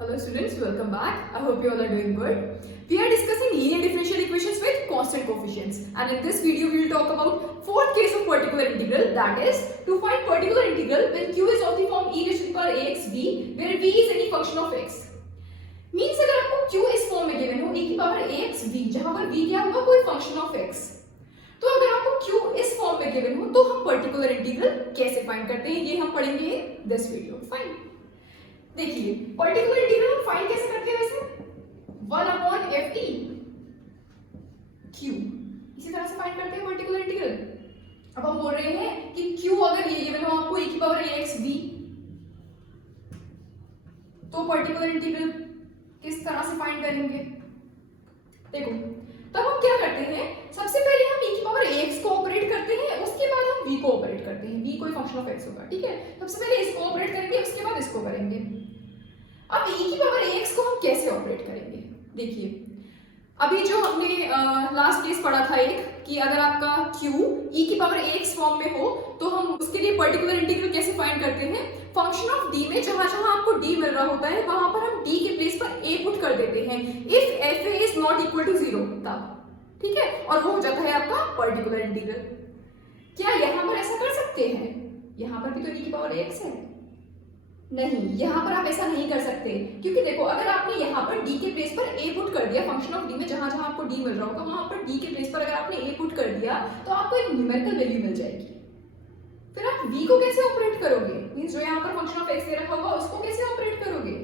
Hello students, welcome back. I hope you all are doing good. We are discussing linear differential equations with constant coefficients, and in this video we will talk about fourth case of particular integral, that is to find particular integral when q is of the form e raised to the power ax v where v is any function of x. Means अगर आपको q इस form में given हो e की power ax v जहां पर v क्या होगा कोई फंक्शन ऑफ x, तो अगर आपको q इस फॉर्म में गिवन हो तो हम पर्टिकुलर इंटीग्रल कैसे फाइंड करते हैं ये हम पढ़ेंगे इन दिस वीडियो. फाइन, देखिए पर्टिकुलर इंटीग्रल हम फाइंड कैसे करते हैं वैसे 1/ft q इसी तरह से फाइंड करते हैं पर्टिकुलर इंटीग्रल. अब हम बोल रहे हैं कि q अगर ये गिवन हो आपको e की पावर ax v, तो पर्टिकुलर इंटीग्रल किस तरह से फाइंड करेंगे. देखो तब हम क्या करते हैं, सबसे पहले हम e की पावर ax को ऑपरेट करते हैं, उसके बाद हम v को ऑपरेट करते हैं. v कोई फंक्शन ऑफ x होगा, ठीक है. सबसे पहले इसको ऑपरेट करेंगे, उसके बाद इसको करेंगे. अब e की पावर ax को हम कैसे ऑपरेट करेंगे, देखिए अभी जो हमने लास्ट केस पढ़ा था एक कि अगर आपका q e की पावर ax फॉर्म में हो तो हम उसके लिए पर्टिकुलर इंटीग्रल कैसे फाइंड करते हैं. फंक्शन ऑफ d में जहां जहां आपको d मिल रहा होता है वहां पर हम d के प्लेस पर a पुट कर देते हैं if fa is not equal to 0 तब, ठीक है, और वो हो जाता है आपका पर्टिकुलर इंटीग्रल. क्या यहां पर ऐसा कर सकते हैं, यहां पर भी तो d की पावर ax है. नहीं, यहाँ पर आप ऐसा नहीं कर सकते, क्योंकि देखो अगर आपने यहाँ पर d के प्लेस पर a पुट कर दिया फंक्शन ऑफ d में जहां जहां आपको d मिल रहा होगा वहां पर d के प्लेस पर अगर आपने a पुट कर दिया तो आपको एक न्यूमेरिकल वैल्यू मिल जाएगी. फिर आप v को कैसे ऑपरेट करोगे, मींस जो यहाँ पर फंक्शन ऑफ x दे रखा होगा उसको कैसे ऑपरेट करोगे,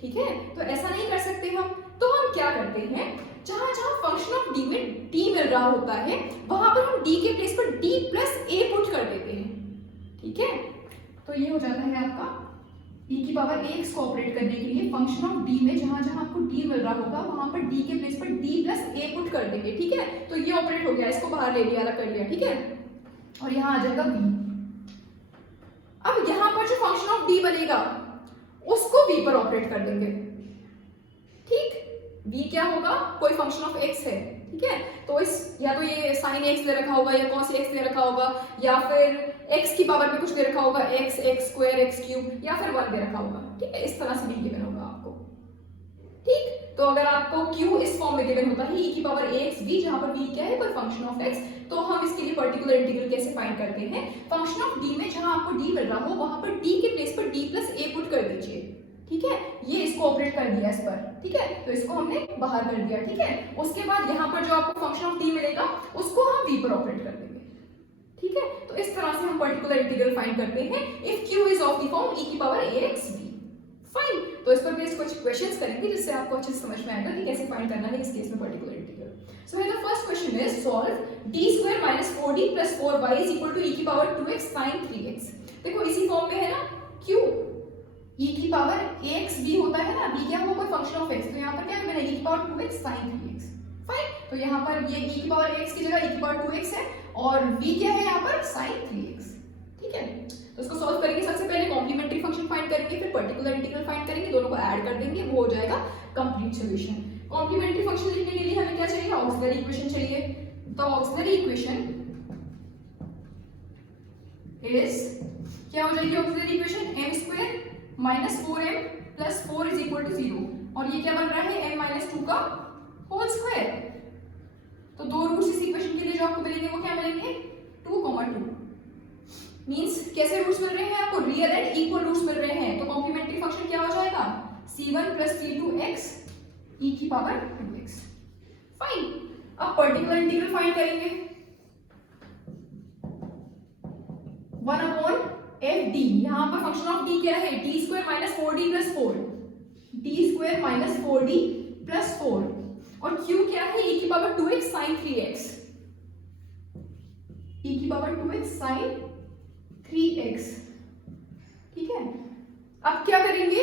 ठीक है. तो ऐसा नहीं कर सकते हम. तो हम क्या करते हैं, जहां जहां फंक्शन ऑफ d में d मिल रहा होता है वहां पर हम d के प्लेस पर d प्लस a पुट कर देते हैं, ठीक है. तो ये हो जाता है आपका e की पावर ax को ऑपरेट करने के लिए फंक्शन ऑफ d में जहां जहां आपको d मिल रहा होगा वहां पर d के प्लेस पर d प्लस a पुट कर देंगे, ठीक है. तो ये ऑपरेट हो गया, इसको बाहर ले लिया, अलग कर लिया, ठीक है. और यहाँ आ जाएगा v. अब यहाँ पर जो फंक्शन ऑफ d बनेगा उसको v पर ऑपरेट कर देंगे, ठीक. v क्या होगा, कोई फंक्शन ऑफ x है, ठीक है. तो इस या तो ये sin x दे रखा होगा या cos x दे रखा होगा या फिर x की पावर में कुछ दे रखा होगा x स्क्वायर x क्यूब या फिर 1 दे रखा होगा, ठीक है. इस तरह से भी गिवन होगा आपको, ठीक. तो अगर आपको q इस फॉर्म में गिवन होता है e की पावर ax v जहां पर v क्या है कोई फंक्शन ऑफ x, तो हम इसके लिए पर्टिकुलर इंटीग्रल कैसे फाइंड करते हैं. फंक्शन ऑफ d में जहां आपको d मिल रहा हो वहां पर d के प्लेस पर d प्लस a पुट कर दीजिए, ठीक है. ये इसको ऑपरेट कर दिया इस पर, ठीक है. तो इसको हमने बाहर कर दिया, ठीक है. उसके बाद यहाँ पर जो आपको फंक्शन ऑफ d मिलेगा उसको हम v पर ऑपरेट कर देंगे, ठीक है. तो इस तरह से हम पर्टिकुलर इंटीग्रल फाइंड करते हैं if q is of the form e की पावर ax v. फाइन, तो इस पर बेस कुछ क्वेश्चंस करेंगे जिससे आपको अच्छे से समझ में आएगा कि कैसे फाइंड करना है इस केस में particular integral. So here the first question is solve d² - 4d + 4y = e की पावर 2x sin 3x. देखो इसी फॉर्म में है ना q, e की पावर ax v होता है ना, v क्या होगा कोई फंक्शन ऑफ x, तो यहाँ पर क्या है e की power 2x sin 3x. Fine, तो यहाँ पर ये e की पावर ax की जगह e की पावर 2x है और v क्या है यहाँ पर sin 3x, ठीक है. तो इसको सॉल्व करेंगे, सबसे पहले कॉम्प्लीमेंट्री फंक्शन फाइंड करेंगे, फिर पर्टिकुलर इंटीग्रल फाइंड करेंगे, दोनों को ऐड कर देंगे, वो हो जाएगा कंप्लीट सॉल्यूशन. कॉम्प्लीमेंट्री फंक्शन लिखने के लिए हमें क्या चाहिए, ऑक्सिलरी इक्वेशन चाहिए. तो ऑक्सिलरी इक्वेशन इज क्या हो जाएगी, ऑक्सिलरी इक्वेशन m² - 4m + 4 = 0 और ये क्या बन रहा है m - 2 का होल स्क्वायर. तो दो रूट्स इस इक्वेशन के लिए जो आपको मिलेंगे वो क्या मिलेंगे 2, 2. मींस कैसे रूट्स मिल रहे हैं आपको, रियल एंड इक्वल रूट्स मिल रहे हैं. तो कॉम्प्लीमेंट्री फंक्शन क्या हो जाएगा c1 + c2x e की पावर 2x. फाइन, अब पर्टिकुलर इंटीग्रल फाइंड करेंगे 1/fd. यहाँ पर फंक्शन ऑफ d क्या है d² - 4d + 4, d² - 4d + 4 और q क्या है e की power 2x sin 3x, e की पावर 2x sin 3x, ठीक है. अब क्या करेंगे,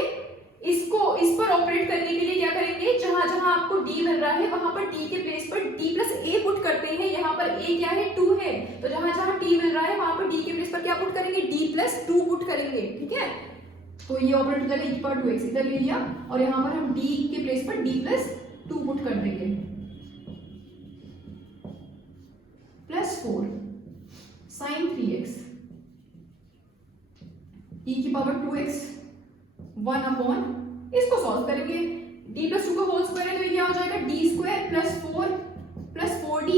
इसको इस पर ऑपरेट करने के लिए क्या करेंगे, जहां जहां आपको d मिल रहा है वहां पर d के प्लेस पर d प्लस a पुट करते हैं. यहाँ पर a क्या है 2 है, तो जहां जहां t मिल रहा है वहां पर d के प्लेस पर क्या पुट करेंगे d प्लस 2 पुट करेंगे, ठीक है. तो ये ऑपरेट हो जाएगा e की पावर 2x इधर ले लिया और यहाँ पर हम d के प्लेस पर d प्लस 2 पुट कर देंगे +4 sin 3x e की पावर 2x 1/√2 इसको सॉल्व करेंगे, d प्लस 2 का होल स्क्वायर है तो ये क्या हो जाएगा d square plus 4 plus 4d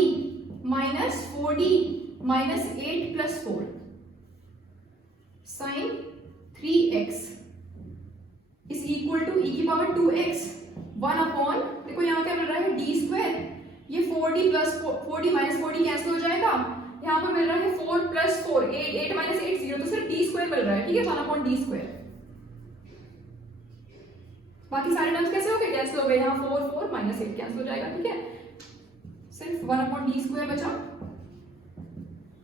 minus 4d minus 8 plus 4 sine 3x is equal to e की पावर 2x 1 अपॉन, देखो यहाँ क्या मिल रहा है d स्क्वायर, ये 4d plus 4d minus 4d cancel हो जाएगा, यहाँ पर मिल रहा है 4 प्लस 4 8 8 माइनस 8 0, तो सिर्फ d स्क्वायर मिल रहा है, ठीक है 1 अपॉन d स्क्वायर। बाकी सारे टर्म्स कैसे हो गए, कैंसिल हो गए, यहाँ 4 4 माइनस 8 कैंसिल हो जाएगा, ठीक है सिर्फ 1 अपॉन d स्क्वायर बचा।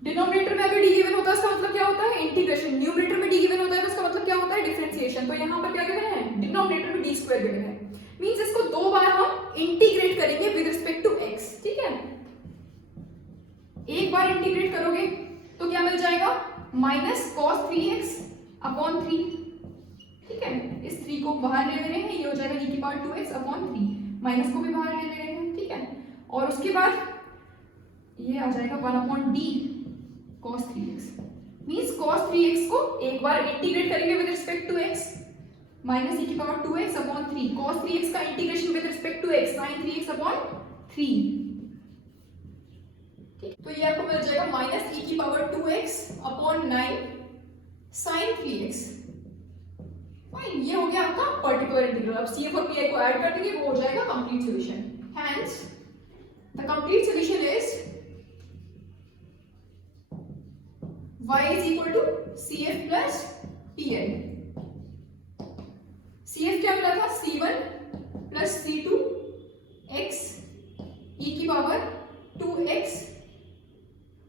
डिनोमिनेटर में अगर d गिवन होता है इसका मतलब क्या होता है इंटीग्रेशन, न्यूमरेटर में d गिवन होता है तो इसका मतलब क्या होता है डिफरेंशिएशन, तो यहाँ पर क्या गिवन है डिनोमिनेटर में d स्क्वायर गिवन है, मींस इसको दो बार हम इंटीग्रेट करेंगे विद रिस्पेक्ट टू x, ठीक है एक बार इंटीग्रेट करोगे तो क्या मिल जाएगा माइनस cos 3x अपॉन 3, ठीक है इस 3 को बाहर ले रहे हैं, ये हो जाएगा e की पावर 2x अपॉन 3, माइनस को भी बाहर ले रहे हैं, ठीक है और उसके बाद ये आ जाएगा 1 upon d cos 3x, means cos 3x को एक बार इंटीग्रेट करेंगे with respect to x minus e की power 2x upon 3, cos 3x का integration with respect to x sin 3x अपॉन 3, ठीक तो ये आपको मिल जाएगा माइनस e की power 2x upon 9 sin 3x, fine ये हो गया आपका पर्टिकुलर इंटीग्रल। अब CF और PI को ऐड कर देंगे वो हो जाएगा complete solution, hence the complete solution is y is equal to CF plus PI। CF क्या मिला था C1 plus C2 x e की power 2x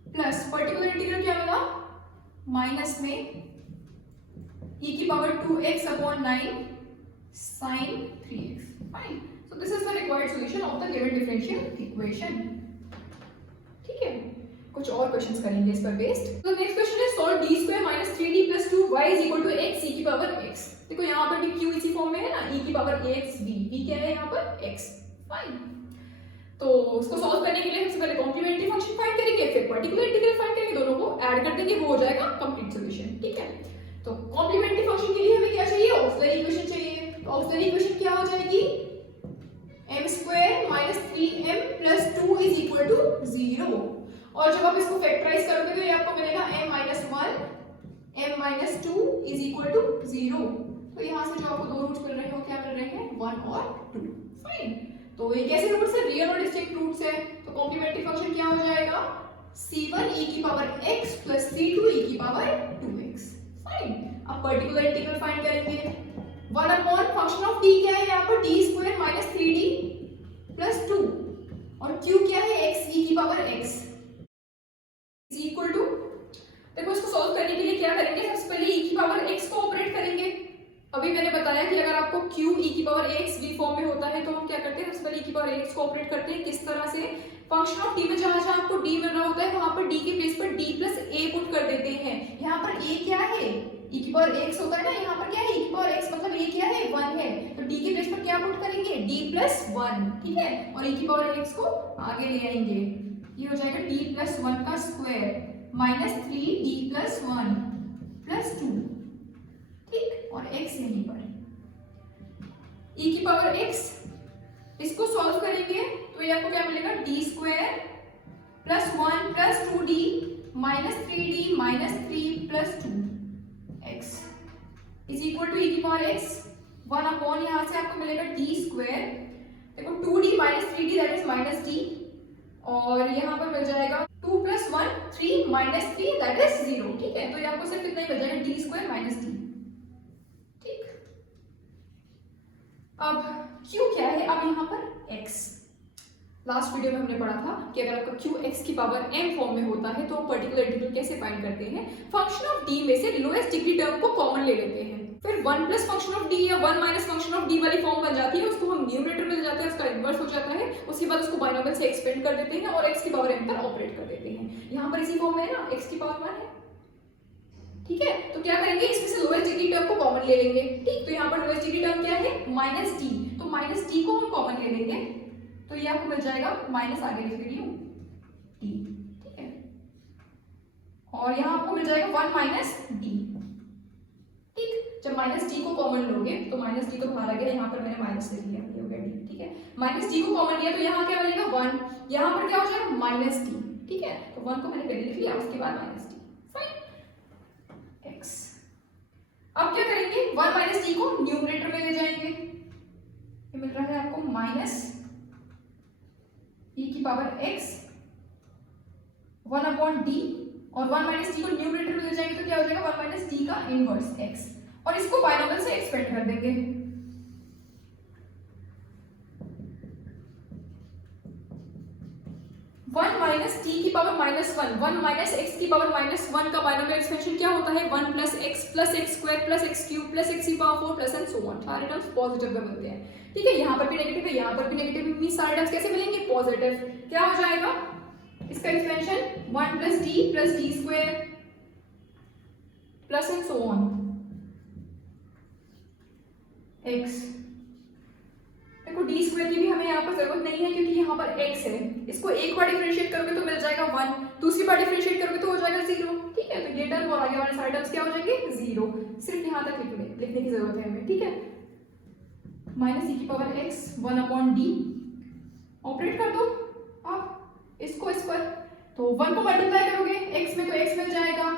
plus particular integral क्या मिला माइनस में e की power 2x upon 9 sin 3x, fine so this is the required solution of the given differential equation, ठीक है कुछ और क्वेश्चंस करेंगे इस पर बेस्ड। तो नेक्स्ट क्वेश्चन है solve d square minus 3d plus 2y is equal to x e की पावर x, देखो यहाँ पर भी q इसी फॉर्म में है ना e की पावर ax v क्या है यहाँ पर x, फाइन तो उसको सॉल्व करने के लिए सबसे पहले कॉम्प्लीमेंट्री फंक्शन फाइंड करेंगे फिर पर्टिकुलर इंटीग्रल फाइंड करेंगे, दोनों को ऐड कर देंगे वो हो जाएगा कंप्लीट सॉल्यूशन, ठीक है तो कॉम्प्लीमेंट्री फंक्शन के लिए हमें क्या चाहिए ऑक्सिलरी इक्वेशन चाहिए, तो ऑक्सिलरी इक्वेशन क्या हो जाएगी m square minus 3m plus 2 is equal to 0, और जब आप इसको फैक्टराइज करोगे तो ये आपको मिलेगा m minus 1 m minus 2 is equal to 0, तो यहाँ से जो आपको दो रूट्स मिल रहे हैं वो क्या मिल रहे हैं 1 और 2, फाइन तो ये कैसे रूट्स है रियल और डिस्टिंक्ट रूट्स है, तो कॉम्प्लीमेंट्री फंक्शन क्या हो जाएगा c1 e की power x plus c2 e की पावर 2x, फाइन अब पर्टिकुलर इंटीग्रल फाइंड करेंगे 1 अपॉन फंक्शन ऑफ t क्या है यहाँ पर d square minus 3d plus 2 और q क्या है x e की power x is equal to, देखो इसको सॉल्व करने के लिए क्या करेंगे सबसे पहले e की पावर x को ऑपरेट करेंगे, अभी मैंने बताया कि अगर आपको q e की पावर x v फॉर्म में होता है तो हम क्या करते हैं सबसे पहले e की पावर x को ऑपरेट करते हैं, किस तरह से फंक्शन ऑफ t में जहां जहां आपको d मिल रहा होता है वहां पर d के प्लेस पर d प्लस a पुट कर देते हैं, यहाँ पर a क्या है e की पावर x होता है ना, यहाँ पर क्या है e की पावर x मतलब a क्या है 1 है, तो d के प्लेस पर क्या पुट करेंगे d प्लस 1, ठीक है और e की पावर x को आगे ले आएंगे, ये हो जाएगा d प्लस 1 का square minus 3d plus 1 plus 2, ठीक और x यहीं पर e की पावर x, इसको सॉल्व करेंगे तो ये आपको क्या मिलेगा d square plus 1 plus 2d minus 3d minus 3 plus 2x is equal to e की पावर x 1 अपॉन यहाँ से आपको मिलेगा d स्क्वायर, देखो 2d minus 3d that is minus d और यहाँ पर मिल जाएगा 2 प्लस 1 3 माइनस 3 दैट इज 0, ठीक है तो ये आपको सिर्फ कितना ही मिल जाएगा d स्क्वायर माइनस d, ठीक अब q क्या है अब यहाँ पर x, लास्ट वीडियो में हमने पढ़ा था कि अगर आपका q x की पावर m फॉर्म में होता है तो हम पर्टिकुलर इंटीग्रल कैसे फाइंड करते हैं, फंक्शन ऑफ d में से लोएस्ट डिग्री टर्म को कॉमन ले लेते हैं, फिर 1 प्लस फंक्शन ऑफ d या 1 माइनस फंक्शन ऑफ d वाली फॉर्म बन जाती है, उसको हम न्यूमरेटर में ले जाते हैं, उसका इन्वर्स हो जाता है, उसके बाद उसको बाइनोमियल से एक्सपेंड कर देते हैं और x की पावर m पर ऑपरेट कर देते हैं, यहाँ पर इसी फॉर्म में है ना x की पावर 1 है, ठीक है तो क्या करेंगे इसमें से लोएस्ट डिग्री टर्म को कॉमन ले लेंगे, ठीक तो यहाँ पर लोएस्ट डिग्री टर्म क्या है माइनस d, तो माइनस d को हम कॉमन ले लेंगे तो ये आपको मिल जाएगा माइनस आगे लिख रही हूँ d, ठीक है और यहाँ आपको मिल जाएगा 1 माइनस d, ठीक जब माइनस डी को कॉमन लोगे तो माइनस डी तो बाहर आ गया, यहाँ पर मैंने माइनस ले लिया, ये हो गया डी, ठीक है। माइनस डी को कॉमन लिया तो यहाँ क्या बनेगा 1, यहाँ पर क्या हो जाएगा माइनस डी, ठीक है। तो 1 को मैंने पहले लिख लिया, उसके बाद माइनस डी, फाइन एक्स। अब क्या करेंगे 1 माइनस डी को न्यूमरेटर में ले जाएंगे, ये मिल रहा है आपको माइनस e की पावर x 1 अपॉन डी, और 1 माइनस डी को न्यूमरेटर में ले जाएंगे तो क्या हो जाएगा 1 माइनस डी का इनवर्स x, और इसको बाइनोमियल से एक्सपेंड कर देंगे। 1 माइनस टी की पावर -1, 1 माइनस एक्स की पावर -1 का बाइनोमियल एक्सपेंशन क्या होता है 1 plus X square plus X cube plus X की power 4 plus and so on, सारे टर्म्स पॉजिटिव में मिलते हैं, ठीक है। यहाँ पर भी नेगेटिव है, यहाँ पर भी नेगेटिव है, सारे टर्म्स कैसे मिलेंगे पॉजिटिव। क्या हो जाएगा इसका expansion 1 plus D square plus and so on x. देखो डी स्क्वायर की भी हमें यहाँ पर जरूरत नहीं है क्योंकि यहाँ पर x है, इसको एक बार डिफरेंशिएट करोगे तो मिल जाएगा 1, दूसरी बार डिफरेंशिएट करोगे तो हो जाएगा 0, ठीक है। तो ये टर्म और आगे वाले सारे टर्म्स क्या हो जाएंगे 0, सिर्फ यहाँ तक लिखने की जरूरत है हमें, ठीक है। माइनस e की power x 1 upon D, operate कर दो आप इसको इस पर, तो 1 को मल्टीप्लाई करोगे x में तो x मिल जाएगा,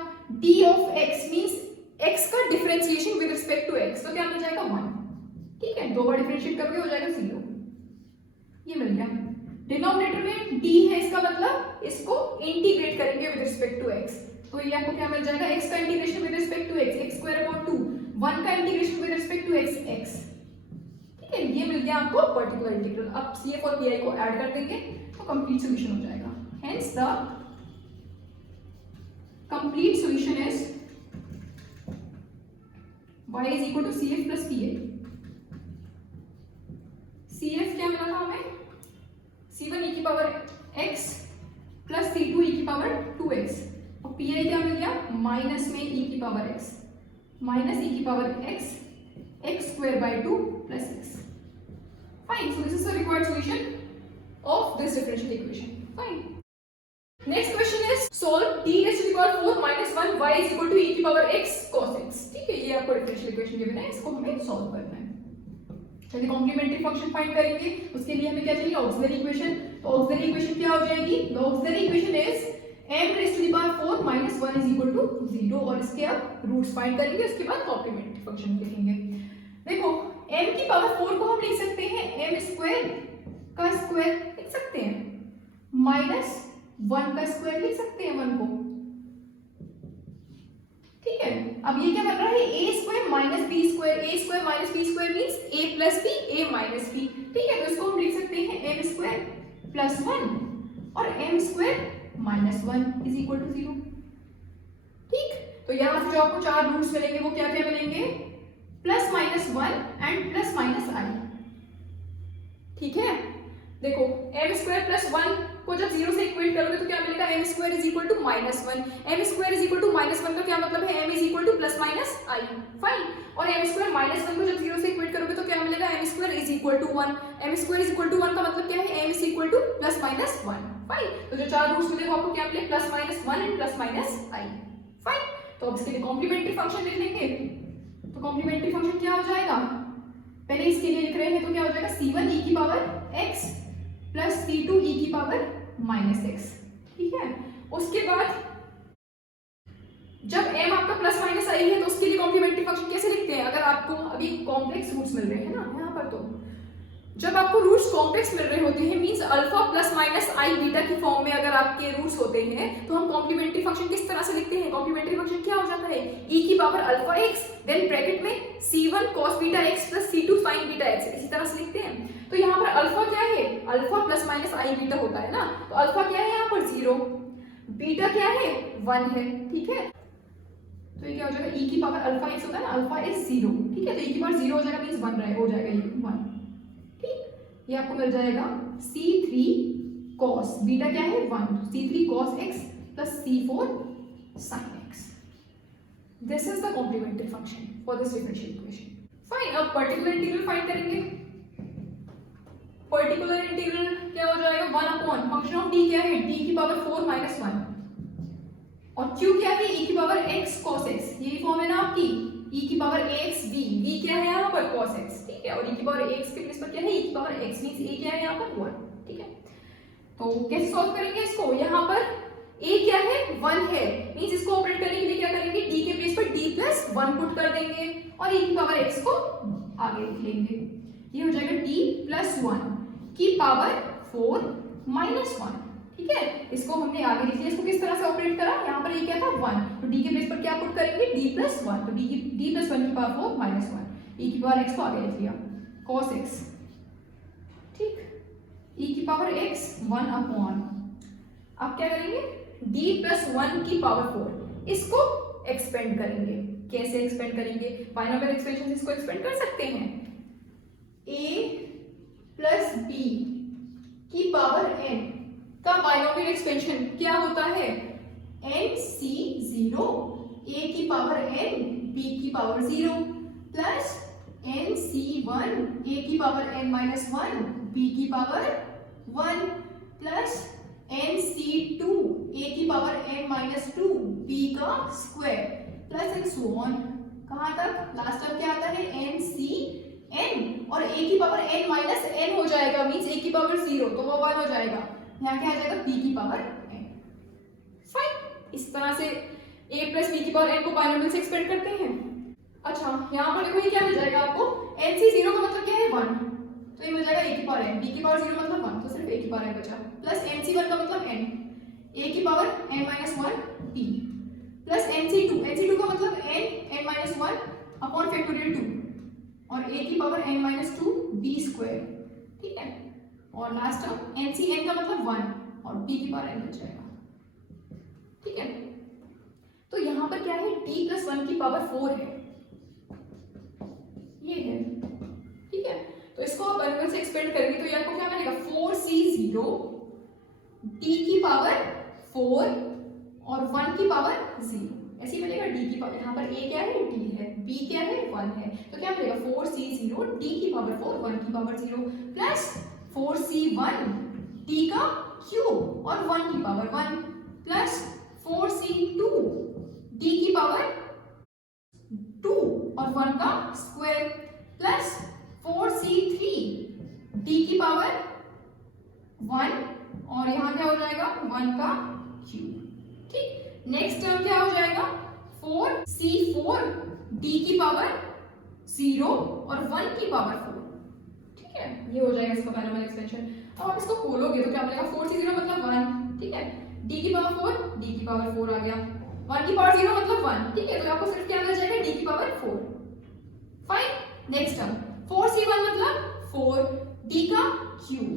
d of x means x का differentiation with respect to x, तो क्या मिल जाएगा 1, ठीक है। 2 बार डिफरेंशिएट करोगे हो जाएगा 0, ये मिल गया। डिनोमिनेटर में d है, इसका मतलब इसको इंटीग्रेट करेंगे विद रिस्पेक्ट टू x, तो ये आपको क्या मिल जाएगा x का integration with respect to x x square upon 2, 1 का integration with respect to x x, ठीक है। ये मिल गया आपको पर्टिकुलर इंटीग्रल। अब CF और PI को ऐड कर देंगे तो कंप्लीट सॉल्यूशन हो जाएगा। Hence the complete solution is y is equal to CF plus PI। CF क्या मिला था हमें C1 e की power x plus C2 e की पावर 2x, और PI क्या मिल गया माइनस में e की पावर x माइनस e की power x x square by 2 plus x। Fine, so this is the required solution of this differential equation. Fine. Next question is solve d raised to the power 4 minus 1 y is equal to e की power x cos x, ठीक है। ये आपको differential equation given है, इसको हमें solve करना है। चलिए कॉम्प्लीमेंट्री फंक्शन फाइंड करेंगे, उसके लिए हमें क्या चाहिए ऑक्सिलरी इक्वेशन। तो ऑक्सिलरी इक्वेशन क्या हो जाएगी, the auxiliary equation is m raised to the power 4 minus 1 is equal to 0, और इसके अब रूट्स फाइंड करेंगे, उसके बाद कॉम्प्लीमेंट्री फंक्शन लिखेंगे। देखो m की पावर 4 को हम लिख सकते हैं m स्क्वायर का स्क्वायर लिख सकते हैं, माइनस 1 का स्क्वायर लिख सकते हैं 1 को, ठीक है। अब ये क्या बन रहा है a square minus b square, a square minus b square means a plus b a minus b, ठीक है। तो इसको हम लिख सकते हैं m स्क्वायर प्लस 1 और m square minus 1 is equal to 0, ठीक। तो यहाँ से जो आपको 4 रूट्स मिलेंगे वो क्या क्या मिलेंगे plus minus 1 and plus minus i, ठीक है। देखो m स्क्वायर प्लस 1 को जब 0 से इक्वेट करोगे तो क्या मिलेगा m square is equal to minus 1, m square is equal to minus 1 का क्या मतलब है m is equal to plus minus i, fine. और m स्क्वायर माइनस 1 को जब 0 से इक्वेट करोगे तो क्या मिलेगा m square is equal to 1, m square is equal to 1 का मतलब क्या है m is equal to plus minus 1, fine. तो जो 4 रूट्स मिले वो आपको क्या मिले plus minus 1 and plus minus i, fine. तो अब इसके लिए कॉम्प्लीमेंट्री फंक्शन लिख लेंगे, तो कॉम्प्लीमेंट्री फंक्शन क्या हो जाएगा, पहले इसके लिए लिख रहे हैं तो क्या हो जाएगा c1 e की power x plus c2 e की पावर माइनस x, ठीक है। उसके बाद जब m आपका प्लस माइनस i है तो उसके लिए कॉम्प्लीमेंट्री फंक्शन कैसे लिखते हैं, अगर आपको अभी कॉम्प्लेक्स रूट्स मिल रहे हैं ना यहाँ पर, तो जब आपको रूट्स कॉम्प्लेक्स मिल रहे होते हैं मींस अल्फा प्लस माइनस आई बीटा की फॉर्म में अगर आपके रूट्स होते हैं तो हम कॉम्प्लीमेंट्री फंक्शन किस तरह से लिखते हैं, कॉम्प्लीमेंट्री फंक्शन क्या हो जाता है e की power alpha x then bracket में c1 cos beta x plus c2 sin beta x, इसी तरह से लिखते हैं। तो यहाँ पर अल्फा क्या है, अल्फा प्लस माइनस आई बीटा होता है ना, तो अल्फा क्या है यहाँ पर 0, बीटा क्या है 1 है, ठीक है। तो ये क्या हो जाएगा e की पावर अल्फा x होता है ना, अल्फा इज 0, ठीक है। तो e की पावर 0 हो जाएगा मींस 1 हो जाएगा ये 1, ठीक। ये आपको मिल जाएगा c3 cos बीटा क्या है 1, c3 cos x plus c4 sin x। This is the complementary function for this differential equation. Fine, अब पर्टिकुलर इंटीग्रल फाइंड करेंगे। पर्टिकुलर इंटीग्रल क्या हो जाएगा 1 अपॉन फंक्शन ऑफ d क्या है d की पावर 4 माइनस 1 और q क्या है e की पावर x cos x, यही फॉर्म है ना आपकी e की पावर ax b, v क्या है यहाँ पर cos x, ठीक है, और e की पावर ax के प्लेस पर क्या है e की पावर x, मींस a क्या है यहाँ पर 1, ठीक है। तो कैसे सॉल्व करेंगे इसको, यहाँ पर a क्या है 1 है, मींस इसको ऑपरेट करने के लिए क्या करेंगे d के प्लेस पर d प्लस 1 पुट कर देंगे और e की पावर x को आगे लिख लेंगे। ये हो जाएगा d प्लस 1 की पावर 4 माइनस 1, ठीक है। इसको हमने आगे लिख लिया। इसको किस तरह से ऑपरेट करा, यहाँ पर ये क्या था 1, तो d के प्लेस पर क्या पुट करेंगे d प्लस 1, तो d प्लस 1 की पावर 4 माइनस 1, e की पावर x को आगे लिख लिया cos x, ठीक, e की पावर x 1 अपॉन, अब क्या करेंगे d प्लस 1 की पावर 4, इसको एक्सपेंड करेंगे। कैसे एक्सपेंड करेंगे, बाइनोमियल एक्सपेंशन इसको एक्सपेंड कर सकते हैं, a प्लस b की पावर n का बाइनोमियल एक्सपेंशन क्या होता है nc0 a की पावर n b की पावर 0 प्लस nc1 a की पावर n माइनस 1 b की पावर 1 प्लस nc2 a की पावर n माइनस 2 b का square plus and so on, कहाँ तक, लास्ट टर्म क्या आता है ncn और a की पावर n माइनस n हो जाएगा, मींस a की पावर 0, तो वो 1 हो जाएगा, यहाँ क्या आ जाएगा b की पावर n। फाइन, इस तरह से a प्लस b की पावर n को बाइनोमियल से एक्सपेंड करते हैं। अच्छा, यहाँ पर देखो ये क्या मिल जाएगा आपको, nc0 का मतलब क्या है 1, तो ये मिल जाएगा a की पावर n, b की पावर 0 मतलब 1, तो सिर्फ a की पावर n बचा, प्लस nc1 का मतलब n, a की power n minus 1 b, plus nc2 का मतलब n माइनस 1 अपॉन फैक्टोरियल 2 और a की power n minus 2 b square, ठीक है, और लास्ट टर्म ncn का मतलब 1 और b की पावर n बच जाएगा, ठीक है। तो यहाँ पर क्या है d प्लस 1 की पावर 4 है, ये है, ठीक है। तो इसको आप बाइनोमियल से एक्सपेंड करेंगे तो ये आपको क्या मिलेगा 4c0 d की पावर 4 और 1 की पावर 0, ऐसे ही मिलेगा d की पावर, यहाँ पर a क्या है d है, b क्या है 1 है, तो क्या मिलेगा 4c0 d की पावर 4 1 की पावर 0 प्लस 4c1 d का क्यूब और 1 की पावर 1 प्लस 4c2 d की पावर 2 और 1 का स्क्वायर प्लस 4c3 d की पावर 1 और यहाँ क्या हो जाएगा 1 का क्यूब, ठीक। नेक्स्ट टर्म क्या हो जाएगा 4c4 d की पावर 0 और 1 की पावर 4, ठीक है, ये हो जाएगा इसका बाइनोमियल एक्सपेंशन। अब आप इसको खोलोगे तो क्या मिलेगा 4c0 मतलब 1, ठीक है, d की पावर 4 d की पावर 4 आ गया, 1 की पावर 0 मतलब 1, ठीक है, तो आपको सिर्फ क्या मिल जाएगा d की power 4। Fine, next term 4c1 मतलब 4 d का क्यूब,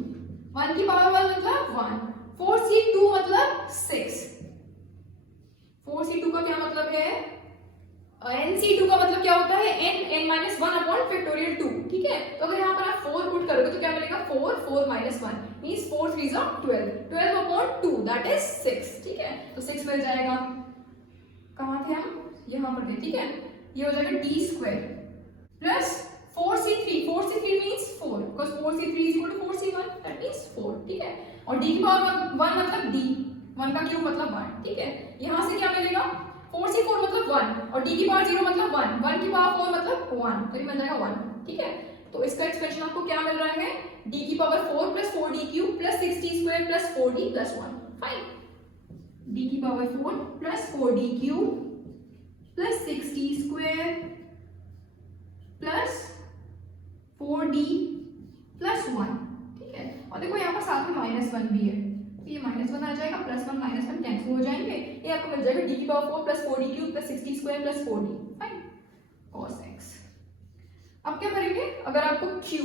1 की पावर 1 मतलब 1, 4c2 मतलब 6, 4c2 का क्या मतलब है nc2 का मतलब क्या होता है n माइनस 1 अपॉन फैक्टोरियल 2, ठीक है। तो अगर यहाँ पर आप 4 पुट करोगे तो क्या मिलेगा 4 minus 1 means 4 3 12 upon 2 that is 6, ठीक है, तो 6 मिल जाएगा, कहाँ थे हम, यहाँ पर थे, ठीक है, ये हो जाएगा d square plus 4c3 means 4 because 4c3 is equal to 4c1 that means 4, ठीक है, और d की पावर 1 मतलब d, 1 का क्यूब मतलब 1, ठीक है, यहाँ से क्या मिलेगा 4c4 मतलब 1 और d की पावर 0 मतलब 1 की पावर 4 मतलब 1, तो ये बन जाएगा 1, ठीक है। तो इसका एक्सप्रेशन आपको क्या मिल रहा है d की power 4 plus 4d cube plus 6d square plus 4d plus 1, fine, d की power 4 plus 4d cube plus 6d square plus 4d plus 1, ठीक है, और देखो यहाँ पर साथ में माइनस 1 भी है, तो ये माइनस 1 आ जाएगा, प्लस 1 माइनस 1 कैंसिल हो जाएंगे, ये आपको मिल जाएगा d की power 4 plus 4d cube plus 6d square plus 4d, fine, cos x। अब क्या करेंगे, अगर आपको q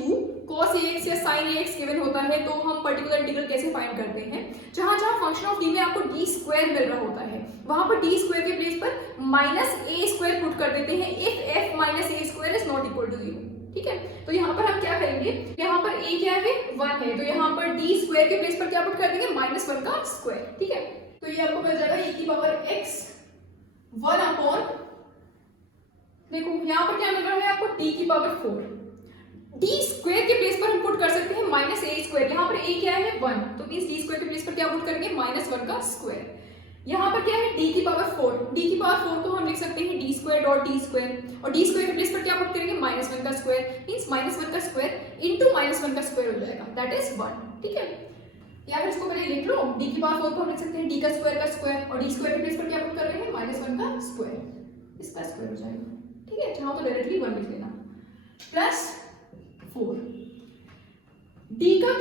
cos ax या sin ax गिवन होता है तो हम पर्टिकुलर इंटीग्रल कैसे फाइंड करते हैं, जहां जहां फंक्शन ऑफ d में आपको d स्क्वायर मिल रहा होता है वहां पर d स्क्वायर के प्लेस पर माइनस a स्क्वायर पुट कर देते हैं if f minus a square is not equal to 0, ठीक है। तो यहाँ पर हम क्या करेंगे, यहाँ पर a क्या है 1 है, तो यहाँ पर d स्क्वायर के प्लेस पर क्या पुट कर देंगे -1 का स्क्वायर, ठीक है, तो ये आपको मिल जाएगा e की पावर x 1 अपॉन, देखो यहाँ पर क्या मिल रहा है आपको d की पावर 4, d स्क्वायर के प्लेस पर हम पुट कर सकते हैं -a स्क्वायर, यहाँ पर a क्या है 1, तो मींस d स्क्वायर के प्लेस पर क्या पुट करेंगे -1 का स्क्वायर, यहाँ पर क्या है d की पावर 4, d की पावर 4 को हम लिख सकते हैं d square dot d square, और d स्क्वायर के प्लेस पर क्या पुट करेंगे -1 का स्क्वायर, मींस -1 का स्क्वायर इनटू -1 का स्क्वायर हो जाएगा, दैट इज 1। ठीक है, या फिर इसको पहले लिख लो, d की पावर 4 को हम लिख सकते हैं d का स्क्वायर, और d स्क्वायर के प्लेस पर क्या पुट कर रहे हैं -1 का स्क्वायर, इसका स्क्वायर हो जाएगा। ठीक है, चाहो तो डायरेक्टली 1 लिख लेना, प्लस 4 d का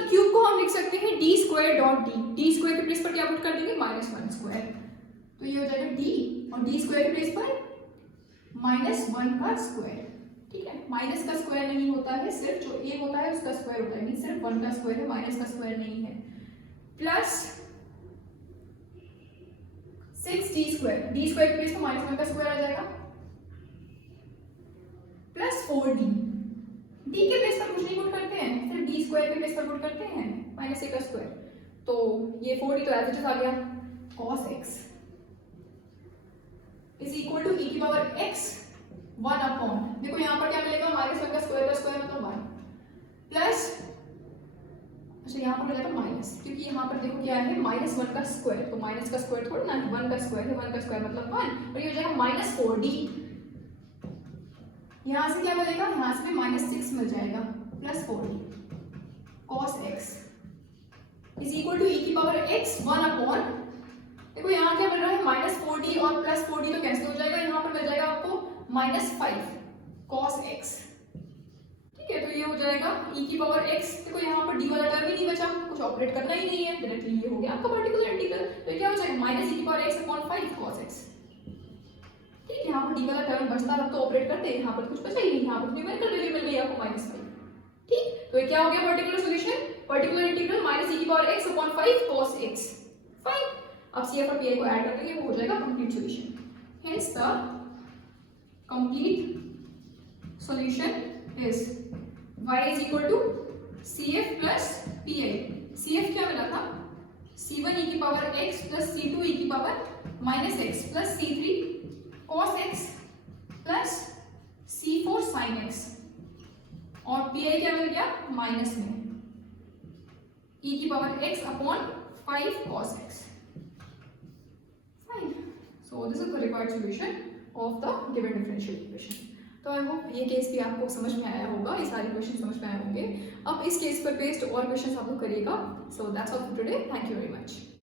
क्यूब को हम लिख सकते हैं d square dot d square के प्लेस पर क्या पुट कर देंगे -1 स्क्वायर, तो ये हो जाएगा d, और d स्क्वायर के प्लेस पर -1 का स्क्वायर। ठीक है, माइनस का स्क्वायर नहीं होता है, सिर्फ जो a होता है उसका स्क्वायर होता है, मींस सिर्फ 1 का स्क्वायर है, माइनस का स्क्वायर नहीं है, plus 6d square, d square के प्लेस पर -1 का स्क्वायर आ जाएगा, प्लस 4d, d के प्लेस पर कुछ नहीं पुट करते हैं, सिर्फ d स्क्वायर के प्लेस पर पुट करते हैं -1 का स्क्वायर, तो ये 4d तो एज इट इज आ गया, cos x is equal to e की पावर x 1 अपॉन, देखो यहाँ पर क्या मिलेगा -1 का स्क्वायर मतलब 1 प्लस, अच्छा यहाँ पर हो जाएगा माइनस, क्योंकि यहाँ पर देखो क्या है -1 का स्क्वायर, तो माइनस का स्क्वायर थोड़ा ना 1 का स्क्वायर है, 1 का स्क्वायर मतलब 1, और ये हो जाएगा -4d, यहाँ से क्या मिलेगा, यहाँ से -6 मिल जाएगा, plus 4d cos x is equal to e की पावर x 1 अपॉन, देखो यहाँ क्या मिल रहा है -4d और प्लस 4d तो कैंसिल हो जाएगा, यहाँ पर मिल जाएगा आपको -5 cos x। ठीक है, तो ये हो जाएगा e की पावर x, देखो यहाँ पर d वाला टर्म ही नहीं बचा, कुछ ऑपरेट करना ही नहीं है, डायरेक्टली ये हो गया आपका पार्टिकुलर इंटीग्रल, तो क्या हो जाएगा -e की power x upon 5 cos x। ठीक है, यहाँ पर d वाला टर्म बचता तब तो ऑपरेट करते, यहाँ पर कुछ बचा ही नहीं, यहाँ पर न्यूमेरिकल वैल्यू मिल गई आपको -5। ठीक, तो ये क्या हो गया particular solution, particular integral -e की power x upon 5 cos x। Fine, अब CF और PI को ऐड कर देंगे, वो हो जाएगा complete solution. Hence the complete solution is y is equal to CF plus PI। CF क्या मिला था, C1 e की power x plus C2 e की power -x plus C3 cos x plus C4 sin x, और PI क्या मिल गया minus में e की power x upon 5 cos x। Fine. So this is the required solution of the given differential equation. तो I hope ये case भी आपको समझ में आया होगा, ये सारे क्वेश्चन समझ में आए होंगे। अब इस केस पर बेस्ड और क्वेश्चन आप लोग करिएगा। So that's all for today, thank you very much.